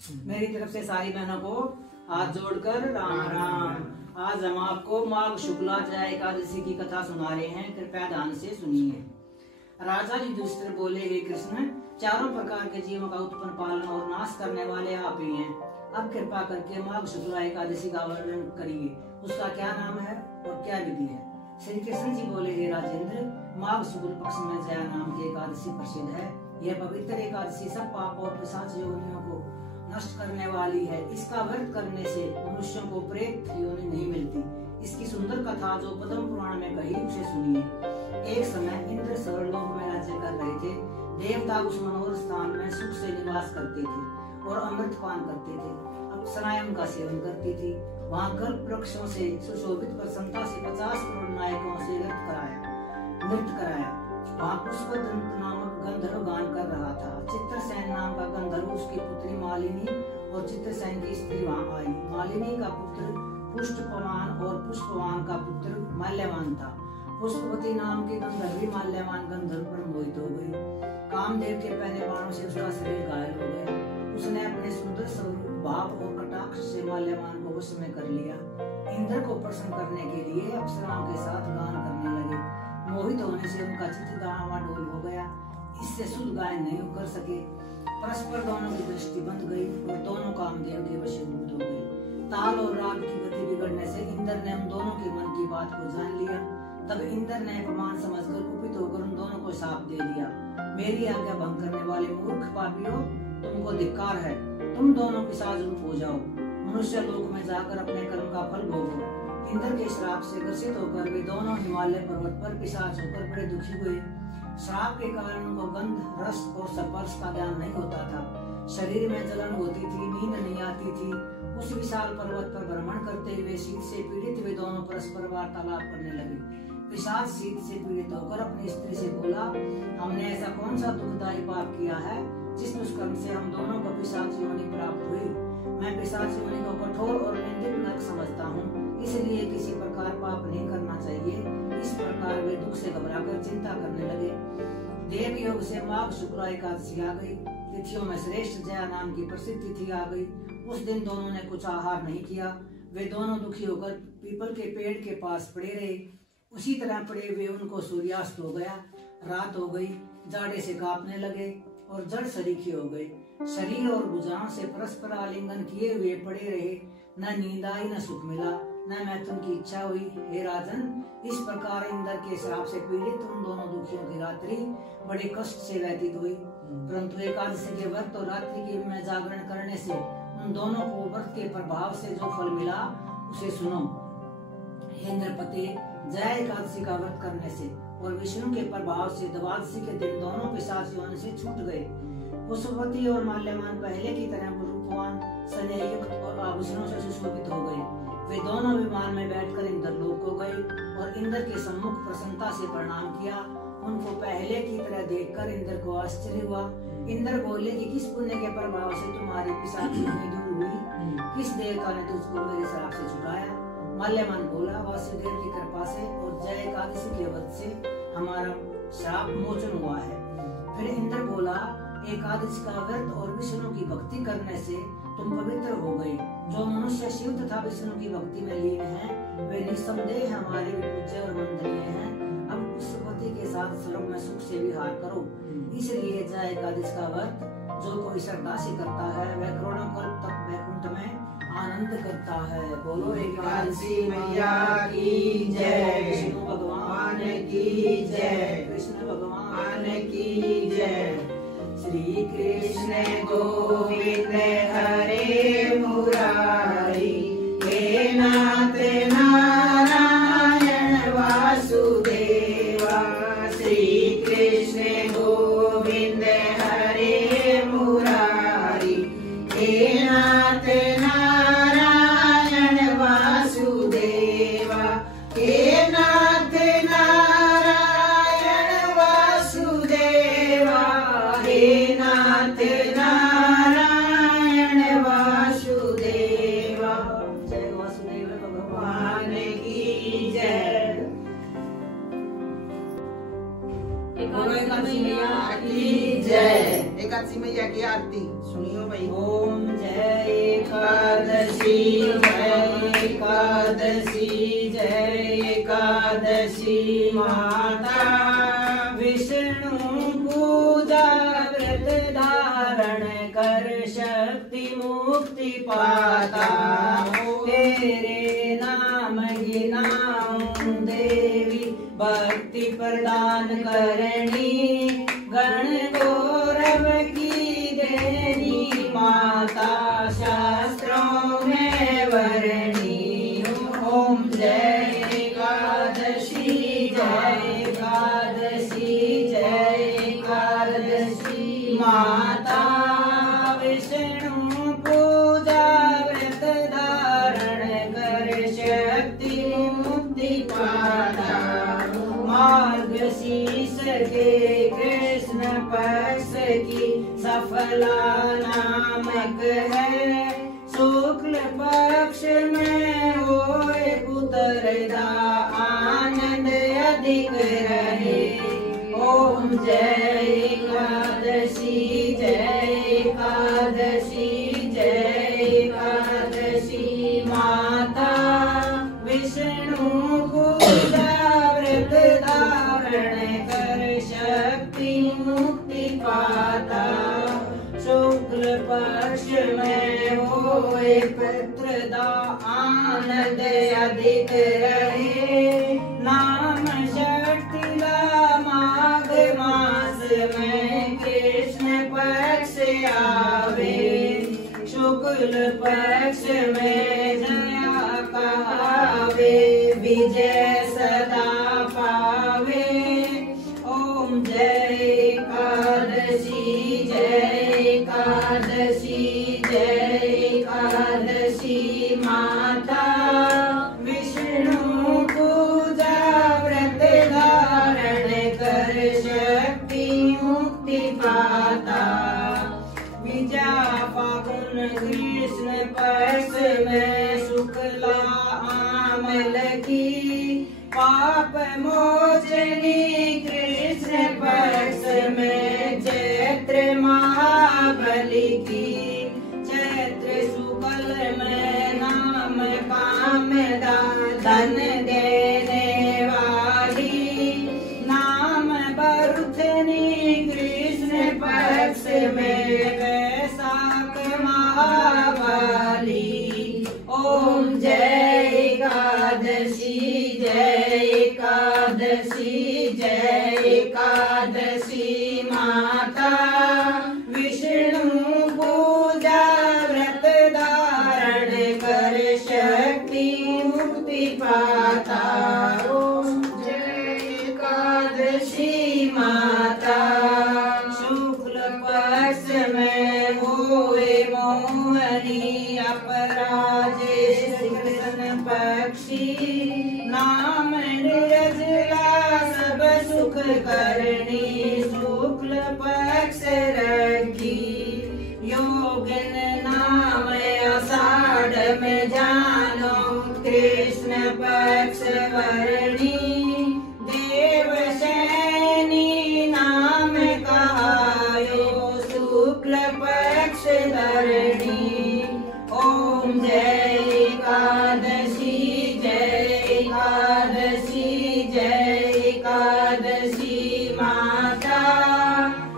मेरी तरफ से सारी बहनों को हाथ जोड़कर राम राम। आज हम आपको माघ शुक्ला जया एकादशी की कथा सुना रहे हैं, कृपया ध्यान से सुनिए। राजा युधिष्ठिर बोले, हे कृष्ण, चारों प्रकार के जीवों का उत्पन्न पालन और नाश करने वाले आप ही हैं। अब कृपा करके माघ शुक्ला एकादशी का वर्णन करिए, उसका क्या नाम है और क्या विधि है। श्री कृष्ण जी बोले, हे राजेंद्र, माघ शुक्ल पक्ष में जया नाम की एकादशी प्रसिद्ध है। यह पवित्र एकादशी सब पाप और पिशाच योनियों को नष्ट करने वाली है। इसका व्रत करने से मनुष्यों को प्रेत योनि नहीं मिलती। इसकी सुंदर कथा जो पद्म पुराण में कही, उसे सुनिए। एक समय इंद्र स्वर्गलोक में राज्य कर रहे थे। देवता उस मनोहर स्थान में सुख से निवास करते थे और अमृत पान करते थे। अप्सराएं उनका सेवन करती थी। वहाँ कल्प वृक्षों से सुशोभित प्रसन्नता से 50 करोड़ नायकों से नृत्य कराया। वहाँ पुष्पदंत नामक गंधर्व गान कर रहा था। चित्रसेन नाम का गंधर्व, उसकी पुत्री मालिनी और चित्रसेन की स्त्री वहाँ आई। मालिनी का पुत्र पुष्पवान और पुष्पवान का पुत्र माल्यवान था। पुष्पवती नाम की गंधर्वी माल्यवान गंधर्व पर मोहित हो गई। कामदेव के पहने बाणों से उसका शरीर घायल हो गया। उसने अपने सुंदर स्वरूप, भाव और कटाक्ष से माल्यवान को वश में कर लिया। इंद्र को प्रसन्न करने के लिए अप्सराओं के साथ गान करने लगे। मोहित होने से उनका चित्त डामाडोल हो गया। इससे शुद्ध गायन नहीं कर सके। परस्पर दोनों की दृष्टि बंद गई और दोनों कामदेव के वशीभूत हो गए। ताल और राग की गति बिगड़ने से इंद्र ने उन दोनों के मन की बात को जान लिया। तब इंद्र ने अपमान समझकर कुपित होकर उन दोनों को शाप दे दिया। मेरी आज्ञा भंग करने वाले मूर्ख पापियों, तुमको धिक्कार है। तुम दोनों पिशाच रूप हो जाओ, मनुष्य लोक में जाकर अपने कर्म का फल भोगो। इंद्र के श्राप से ग्रसित होकर वे दोनों हिमालय पर्वत पर पिशाच होकर बड़े दुखी हुए। श्राप के कारण उनको गंध, रस और स्पर्श का ज्ञान नहीं होता था। शरीर में जलन होती थी, नींद नहीं आती थी। उस विशाल पर्वत पर भ्रमण करते हुए शीत से पीड़ित वे दोनों परस्पर वार्तालाप करने लगे। पिशाच शीत से पीड़ित होकर अपनी स्त्री से बोला, हमने ऐसा कौन सा दुखदायी पाप किया है जिस दुष्कर्म से हम दोनों को पिशाच योनि प्राप्त हुई। मैं पिशाच योनि को कठोर और निंदित नरक समझता हूँ, इसलिए किसी प्रकार पाप नहीं करना चाहिए। इस प्रकार वे दुख से घबराकर चिंता करने लगे। देव योग से माघ शुक्ला एकादशी आ गई। तिथियों में श्रेष्ठ जया नाम की प्रसिद्ध तिथि आ गई। उस दिन दोनों ने कुछ आहार नहीं किया। वे दोनों दुखी होकर पीपल के पेड़ के पास पड़े रहे। उसी तरह पड़े हुए उनको सूर्यास्त हो गया। रात हो गई। जाड़े से कांपने लगे और जड़ सरीखे हो गए। शरीर और भुजाओं से परस्पर आलिंगन किए हुए पड़े रहे। न नींद आई, न सुख मिला, न मैथुन की इच्छा हुई। हे राजन, इस प्रकार इंद्र के श्राप से पीड़ित उन दोनों दुखियों की रात्रि बड़े कष्ट से व्यतीत हुई। परंतु एकादशी के व्रत और रात्रि के में जागरण करने से उन दोनों को व्रत के प्रभाव से जो फल मिला, उसे सुनो। हे इंद्रपते, जया एकादशी का व्रत करने से और विष्णु के प्रभाव से द्वादशी के दिन दोनों पिशाच योनि से छूट गए। पुष्पवती और माल्यवान पहले की तरह रूपवान, स्नेहयुक्त और आभूषणों से सुशोभित हो गए। वे दोनों विमान में बैठकर इंद्रलोक को गए और इंद्र के सम्मुख प्रसन्नता से प्रणाम किया। उनको पहले की तरह देखकर इंद्र को आश्चर्य हुआ। इंद्र बोले कि किस पुण्य के प्रभाव से तुम्हारी पिशाच योनि दूर हुई? किस देवता ने तुझको मेरे श्राप से छुड़ाया? माल्यवान बोला, वासुदेव की कृपा से और जय एकादशी के व्रत से हमारा श्राप मोचन हुआ है। फिर इंद्र बोला, एकादशी का व्रत और विष्णु की भक्ति करने से तुम पवित्र हो गए। जो मनुष्य शिव तथा विष्णु की भक्ति में लीन हैं, वे निस्संदेह हमारे पूज्य और वंदनीय हैं। अब पुष्पवती के साथ स्वर्ग में सुख से विहार करो। इसलिए जय एकादशी का व्रत जो कोई श्रद्धा से करता है, वह करोड़ों कल्प तक वैकुंठ में आनंद करता है। बोलो एकादशी मैया की जय, विष्णु भगवान की जय, कृष्ण भगवान की जय। श्री कृष्ण गोविंद हरे मुरारी, हे नाथ नारायण वासुदेवा। श्री कृष्ण गोविंद हरे मुरारी, हे नाथ नारायण वासुदेवा। हे नाथ नारायण वासुदेवा, हे नाथ नारायण वासुदेवा। जय वासुदेव भगवान की जय। एकादशी मैया की जय। एकादशी मैया की आरती सुनियो भाई। ओम जय जय एकादशी जय एकादशी माता विष्णु पूजा व्रत धारण कर शक्ति मुक्ति पाता तेरे नाम गिनाऊं देवी भक्ति प्रदान करनी गण गौरव की देनी माता शास्त्रों में वर्णी ओम जय एकादशी जय एकादशी जय एकादशी माता विष्णु पूजा व्रत धारण कर शक्ति मुक्ति पाता मार्गशीर्ष के कृष्ण पक्ष की सफला नामक है शुक्ल पक्ष में होए पुत्रदा आनंद अधिक रहे ओम जय एकादशी जय एकादशी जय एकादशी माता विष्णु पूजा व्रत धारण कर शक्ति मुक्ति पाता शुक्ल पक्ष में होए पुत्रदा आनंद अधिक रहे नाम शक्तिला माघ मास में कृष्ण पक्ष आवे शुक्ल पक्ष में जया कहावे विजय सदा पावे ओम जय एकादशी जय एकादशी जय एकादशी माता विष्णु पूजा व्रत धारण कर शक्ति मुक्ति पाता विजया फागुन कृष्ण पक्ष में शुक्ला आमल की पाप मोचनी कृष्ण पक्ष में चैत्र महाबली की चैत्र शुक्ल में नाम कामदा धन देने वाली नाम बरुथनी कृष्ण पक्ष में वैशाख महावाली ओम जय एकादशी जय एकादशी जय एकादशी माता विष्णु पूजा व्रत धारण कर शक्ति मुक्ति पाता ओम जय एकादशी माता शुक्ल पक्ष में होए मोहनी अपराजेश कृष्ण पक्षी नाम निरजला सब सुख करनी शुक्ल पक्ष रखी योगिन नाम आषाढ़ में जानो कृष्ण पक्ष वर्णी देवशैनी नाम कहायो शुक्ल पक्ष धरणी ओम जय एकादशी जय एकादशी जय एकादशी माता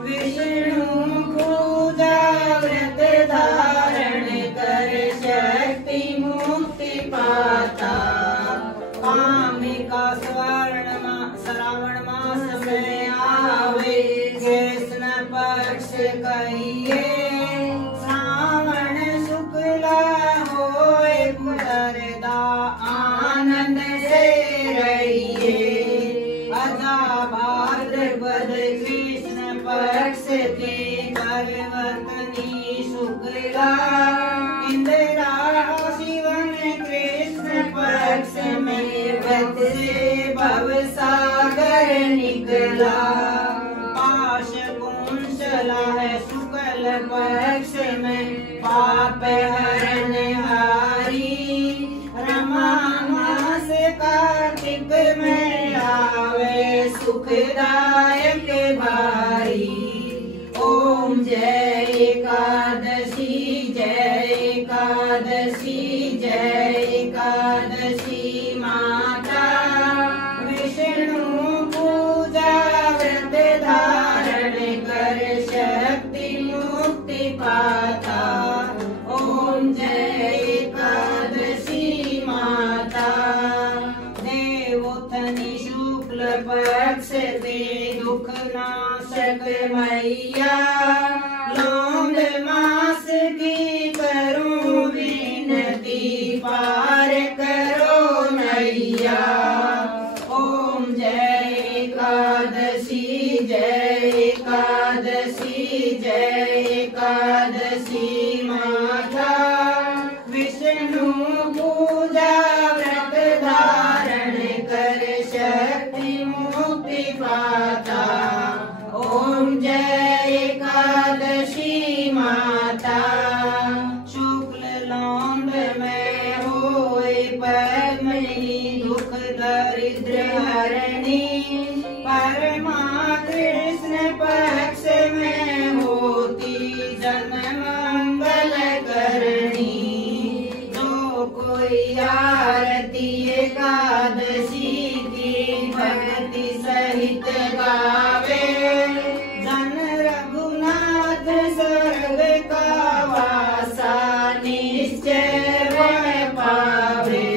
विष्णु पूजा व्रत धारण कर शक्ति मुक्ति पाता कामिका श्रावण मास में आवे कृष्ण पक्ष कहिए श्रावण शुक्ला होए पुत्रदा आनंद से रहिए अजा भाद्रपद कृष्ण पक्ष के पर्वतनी शुक्ला इंदिरा शिवन कृष्ण पक्ष में व्रत से भवसागर निकला पाश कुंशला है शुक्ल पक्ष में पाप हरण हारी रमा मास कार्तिक में आवे सुखदायक भारी ओम जय एकादशी जय एकादशी एकादशी जय एकादशी माता, विष्णु पूजा व्रत धारण कर शक्ति मुक्ति पाता। ओम जय एकादशी माता। देवोत्थानी शुक्ल पक्ष ते दुख नाशक मैया, लौंग मास की करूं विनती, पार करो नैया। ओम जय एकादशी जय एकादशी जय एकादशी माता, विष्णु पूजा व्रत धारण कर शक्ति मुक्ति पाता। ओम जय एकादशी माता। शुक्ल लौंग में होए पद्मिनी, दुख दरिद्र हरणी, परमा कृष्ण पक्ष में होती जन्म मंगल करणी। जो कोई आरती एकादशी की भक्ति सहित गावे, धन रघुनाथ स्वर्ग का वासा निश्चय वह पावे।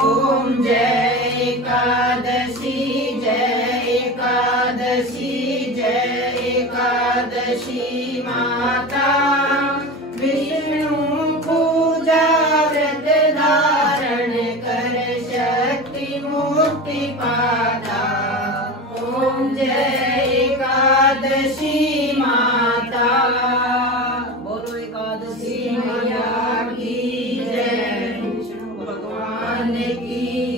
ओम जय एकादशी जय एकादशी जय एकादशी माता, विष्णु पूजा व्रत धारण कर शक्ति मुक्ति पाता। ओम जय एकादशी माता। बोलो एकादशी मैया की जय, विष्णु भगवान की